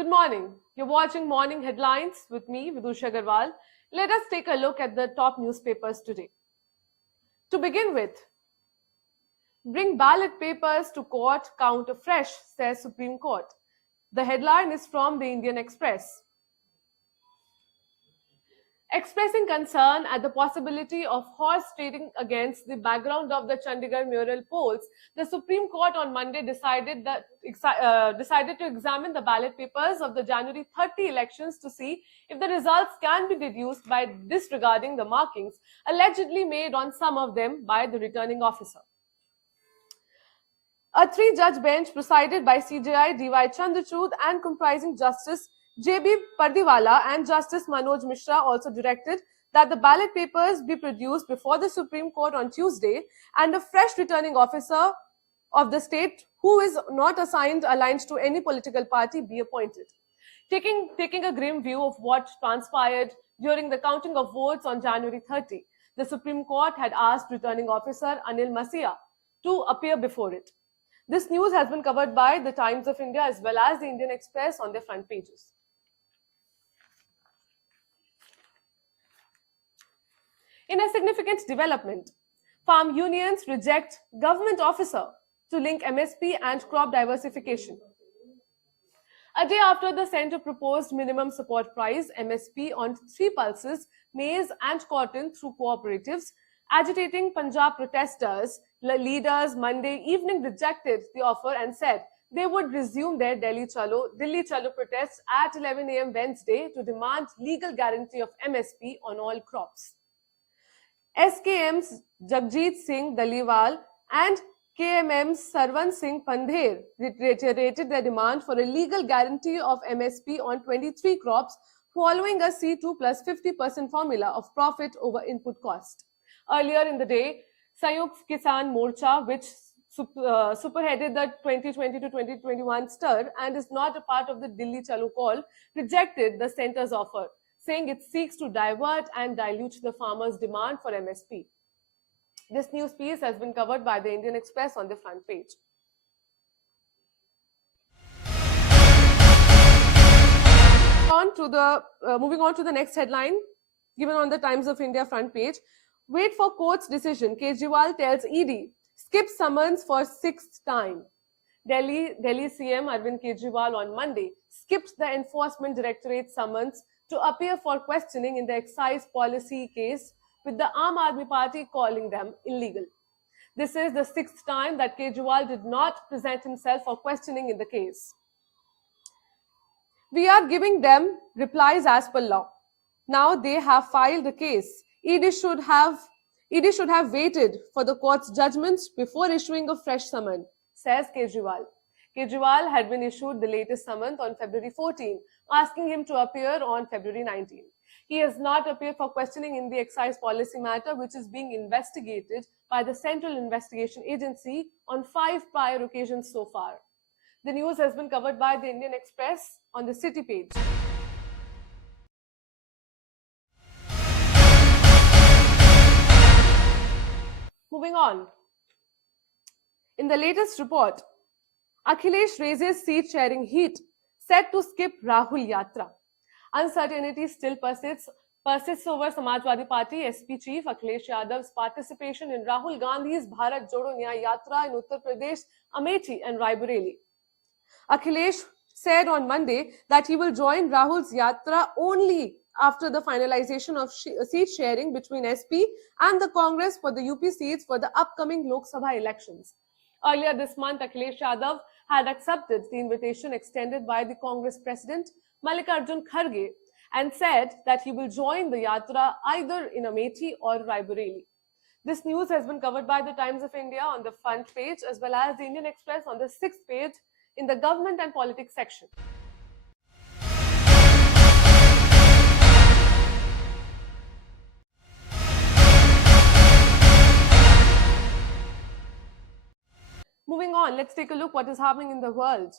Good morning. You're watching Morning Headlines with me, Vidusha Agarwal. Let us take a look at the top newspapers today. To begin with, bring ballot papers to court, count afresh, says Supreme Court. The headline is from the Indian Express. Expressing concern at the possibility of horse trading against the background of the Chandigarh mayoral polls, the Supreme Court on Monday decided to examine the ballot papers of the January 30 elections to see if the results can be deduced by disregarding the markings allegedly made on some of them by the returning officer. A three-judge bench presided by CJI D.Y. Chandrachud and comprising Justice J.B. Pardiwala and Justice Manoj Mishra also directed that the ballot papers be produced before the Supreme Court on Tuesday and a fresh returning officer of the state who is not aligned to any political party be appointed. Taking a grim view of what transpired during the counting of votes on January 30, the Supreme Court had asked returning officer Anil Masia to appear before it. This news has been covered by the Times of India as well as the Indian Express on their front pages. In a significant development, farm unions reject government officer to link MSP and crop diversification. A day after the centre proposed minimum support price MSP on three pulses, maize and cotton through cooperatives, agitating Punjab protesters, leaders Monday evening rejected the offer and said they would resume their Delhi Chalo protests at 11 a.m. Wednesday to demand legal guarantee of MSP on all crops. SKM's Jagjit Singh Daliwal and KMM's Sarwan Singh Pandher reiterated their demand for a legal guarantee of MSP on 23 crops following a C2 plus 50% formula of profit over input cost. Earlier in the day, Sanyukt Kisan Morcha, which superheaded the 2020 to 2021 stir and is not a part of the Delhi Chalo call, rejected the centre's offer, saying it seeks to divert and dilute the farmers' demand for MSP. This news piece has been covered by the Indian Express on the front page. Moving on to the next headline, given on the Times of India front page. Wait for court's decision. Kejriwal tells ED, skip summons for sixth time. Delhi CM Arvind Kejriwal on Monday skipped the Enforcement Directorate summons to appear for questioning in the excise policy case, with the Aam Aadmi Party calling them illegal. This is the sixth time that Kejriwal did not present himself for questioning in the case. We are giving them replies as per law. Now they have filed the case. ED should have waited for the court's judgments before issuing a fresh summon, says Kejriwal. Kejriwal had been issued the latest summons on February 14, asking him to appear on February 19. He has not appeared for questioning in the excise policy matter, which is being investigated by the Central Investigation Agency on 5 prior occasions so far. The news has been covered by the Indian Express on the city page. Moving on. In the latest report, Akhilesh raises seat-sharing heat, set to skip Rahul Yatra. Uncertainty still persists over Samajwadi Party SP chief Akhilesh Yadav's participation in Rahul Gandhi's Bharat Jodo Nyay Yatra in Uttar Pradesh, Amethi and Raebareli. Akhilesh said on Monday that he will join Rahul's Yatra only after the finalization of seat sharing between SP and the Congress for the UP seats for the upcoming Lok Sabha elections. Earlier this month, Akhilesh Yadav had accepted the invitation extended by the Congress President Mallikarjun Kharge and said that he will join the Yatra either in Amethi or Raebareli. This news has been covered by the Times of India on the front page as well as the Indian Express on the 6th page in the Government and Politics section. Moving on, let's take a look what is happening in the world.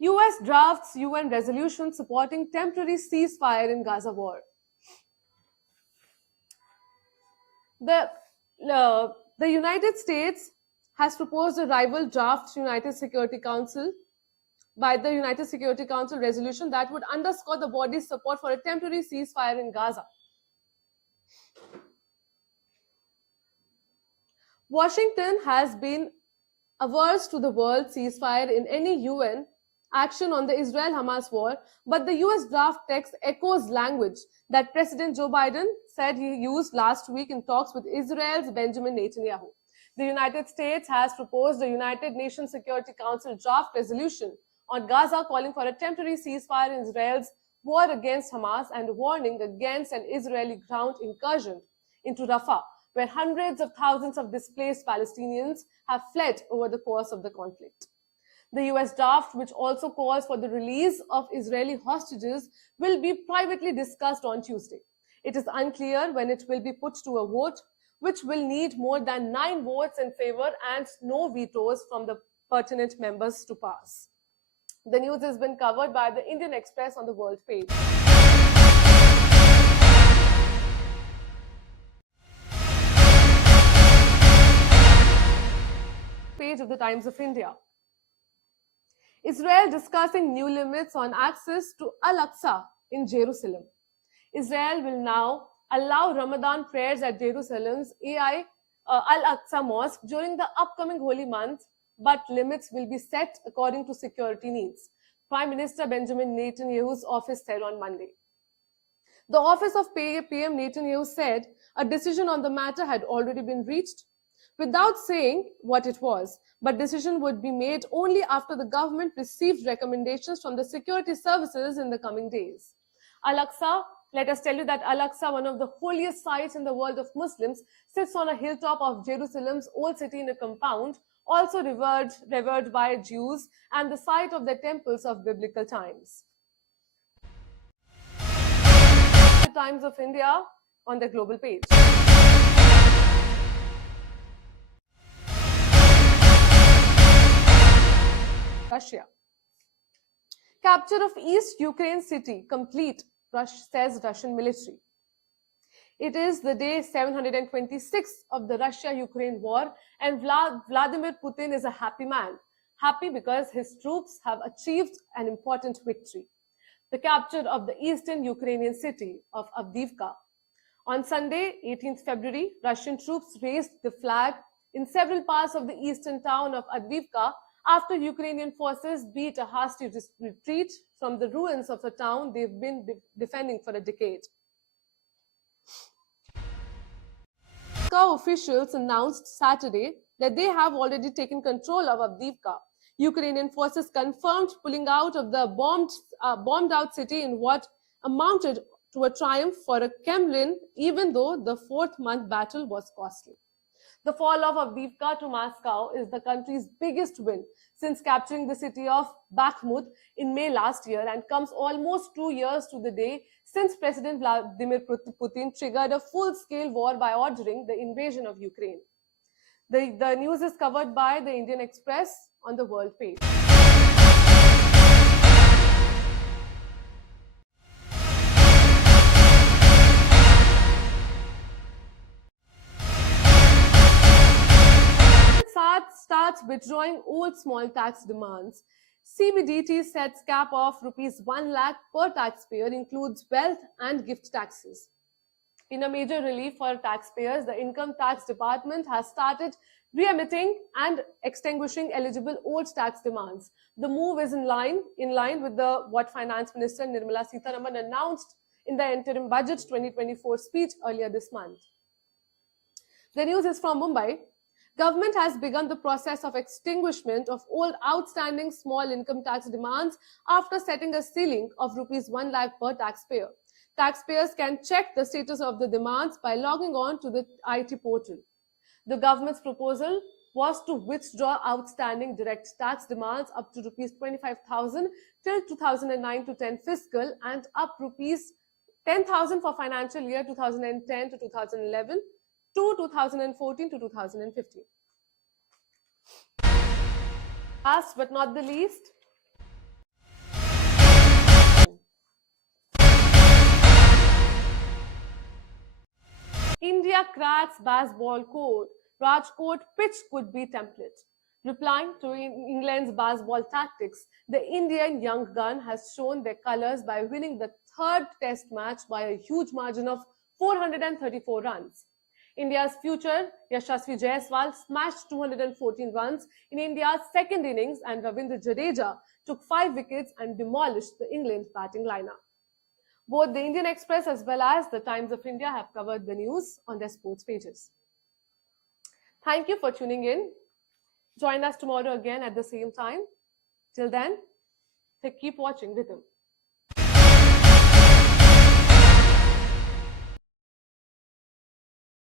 US drafts UN resolution supporting temporary ceasefire in Gaza war. The United States has proposed a rival draft to United Security Council by the United Security Council resolution that would underscore the body's support for a temporary ceasefire in Gaza. Washington has been averse to the world ceasefire in any UN action on the Israel-Hamas war, but the US draft text echoes language that President Joe Biden said he used last week in talks with Israel's Benjamin Netanyahu. The United States has proposed a United Nations Security Council draft resolution on Gaza calling for a temporary ceasefire in Israel's war against Hamas and warning against an Israeli ground incursion into Rafah, where hundreds of thousands of displaced Palestinians have fled over the course of the conflict. The US draft, which also calls for the release of Israeli hostages, will be privately discussed on Tuesday. It is unclear when it will be put to a vote, which will need more than 9 votes in favor and no vetoes from the pertinent members to pass. The news has been covered by the Indian Express on the world page. Page of the Times of India. Israel discussing new limits on access to Al-Aqsa in Jerusalem. Israel will now allow Ramadan prayers at Jerusalem's Al-Aqsa Mosque during the upcoming holy month, but limits will be set according to security needs, Prime Minister Benjamin Netanyahu's office said on Monday. The office of PM Netanyahu said a decision on the matter had already been reached, without saying what it was, but decision would be made only after the government received recommendations from the security services in the coming days. Al-Aqsa, let us tell you that Al-Aqsa, one of the holiest sites in the world of Muslims, sits on a hilltop of Jerusalem's old city in a compound, also revered by Jews and the site of the temples of biblical times. The Times of India on the global page. Russia. Capture of East Ukraine city complete, says Russian military. It is the day 726 of the Russia-Ukraine war, and Vladimir Putin is a happy man. Happy because his troops have achieved an important victory, the capture of the eastern Ukrainian city of Avdiivka. On Sunday, 18th February, Russian troops raised the flag in several parts of the eastern town of Avdiivka after Ukrainian forces beat a hasty retreat from the ruins of a town they've been defending for a decade. Aqsa officials announced Saturday that they have already taken control of Avdiivka. Ukrainian forces confirmed pulling out of the bombed-out city in what amounted to a triumph for a Kremlin, even though the 4th-month battle was costly. The fall of Avdiivka to Moscow is the country's biggest win since capturing the city of Bakhmut in May last year, and comes almost 2 years to the day since President Vladimir Putin triggered a full-scale war by ordering the invasion of Ukraine. The news is covered by the Indian Express on the world page. Starts withdrawing old small tax demands. CBDT sets cap of rupees 1 lakh per taxpayer, includes wealth and gift taxes. In a major relief for taxpayers, the Income Tax Department has started re-emitting and extinguishing eligible old tax demands. The move is in line with what Finance Minister Nirmala Sitharaman announced in the interim budget 2024 speech earlier this month. The news is from Mumbai. Government has begun the process of extinguishment of old outstanding small income tax demands after setting a ceiling of rupees 1 lakh per taxpayer. Taxpayers can check the status of the demands by logging on to the IT portal. The government's proposal was to withdraw outstanding direct tax demands up to rupees 25,000 till 2009-10 fiscal and up rupees 10,000 for financial year 2010 to 2011 to 2014 to 2015. Last but not the least, India cracks baseball code. Rajkot pitch could be template. Replying to England's baseball tactics, the Indian young gun has shown their colours by winning the third test match by a huge margin of 434 runs. India's future Yashasvi Jaiswal smashed 214 runs in India's second innings, and Ravindra Jadeja took 5 wickets and demolished the England batting lineup. Both the Indian Express as well as the Times of India have covered the news on their sports pages. Thank you for tuning in. Join us tomorrow again at the same time. Till then, keep watching Ritam.